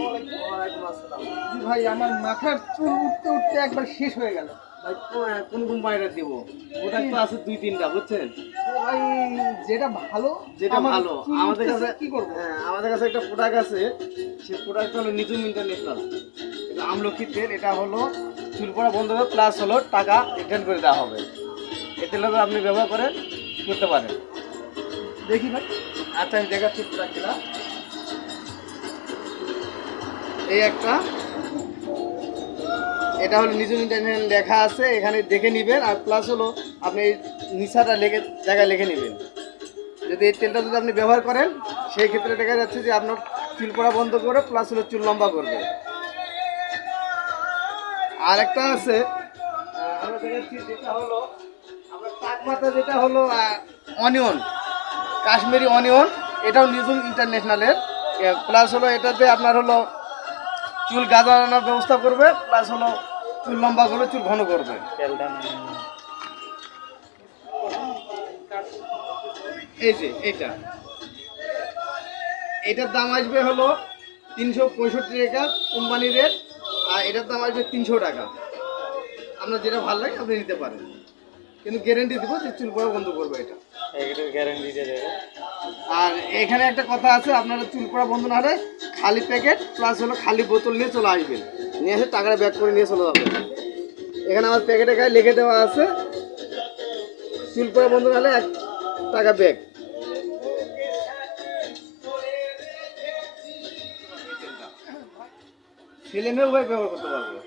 ওয়ালাইকুম আসসালাম। জি ভাই, আমার মাথার চুল উঠতে উঠতে একবার শেষ হয়ে গেল। ভাই কোন কোম্পানিটা দিব? প্রোডাক্ট তো আছে 2-3টা, বুঝছেন? ভাই, যেটা ভালো, যেটা আমার ভালো চুল আমাদের উঠতেছে, কাছে, কি করব? হ্যাঁ আমাদের কাছে একটা প্রোডাক্ট আছে। সেই প্রোডাক্টটা হলো নিজুম ইন্টারন্যাশনাল। এটা আমলকি তেল। এটা হলো চুল পড়া বন্ধ হবে, প্লাস হলো টাকা রিটার্ন করে দেওয়া হবে। এই তেলটা আপনি ব্যবহার করে করতে পারেন। দেখি ভাই। আচ্ছা, আমি দেখাচ্ছি প্রোডাক্টটা। এই একটা, এটা হলো নিজুম ইন্টারন্যাশনাল লেখা আছে, এখানে দেখে নেবেন। আর প্লাস হলো আপনি এই নিশাটা লেখে জায়গায় লিখে নেবেন। যদি এই তেলটা যদি আপনি ব্যবহার করেন, সেই ক্ষেত্রে দেখা যাচ্ছে যে আপনার চুল পড়া বন্ধ করে, প্লাস হলো চুল লম্বা করবে। আর একটা আছে, আমরা দেখাচ্ছি, যেটা হলো আপনার টাক মাথা, যেটা হলো অনিয়ন, কাশ্মীরি অনিয়ন। এটাও নিজুম ইন্টারন্যাশনালের। প্লাস হলো এটাতে আপনার হলো চুল গাঁজানোর ব্যবস্থা করবে, প্লাস হলো চুল লম্বা করবে, চুল ঘন করবে। এই যে এটা, এটার দাম আসবে হলো 365 টাকা কোম্পানি রেট। আর এটার দাম আসবে 300 টাকা। আপনার যেটা ভালো লাগে আপনি নিতে পারেন, কিন্তু গ্যারেন্টি দেবো যে চুল পড়া বন্ধ করবে এটা। গ্যারান্টি দিয়ে দেবে। আর এখানে একটা কথা আছে, আপনারা চুল পড়া বন্ধ না হলে খালি প্যাকেট প্লাস হলো খালি বোতল নিয়ে চলে আসবেন, নিয়ে এসে টাকাটা ব্যাক করে নিয়ে চলে যাবেন। এখানে আমার প্যাকেটে গায়ে লিখে দেওয়া আছে, চুল পড়া বন্ধ না হলে 1 টাকা ব্যাগ। ছেলে মেয়েও ভাই ব্যবহার করতে পারবে।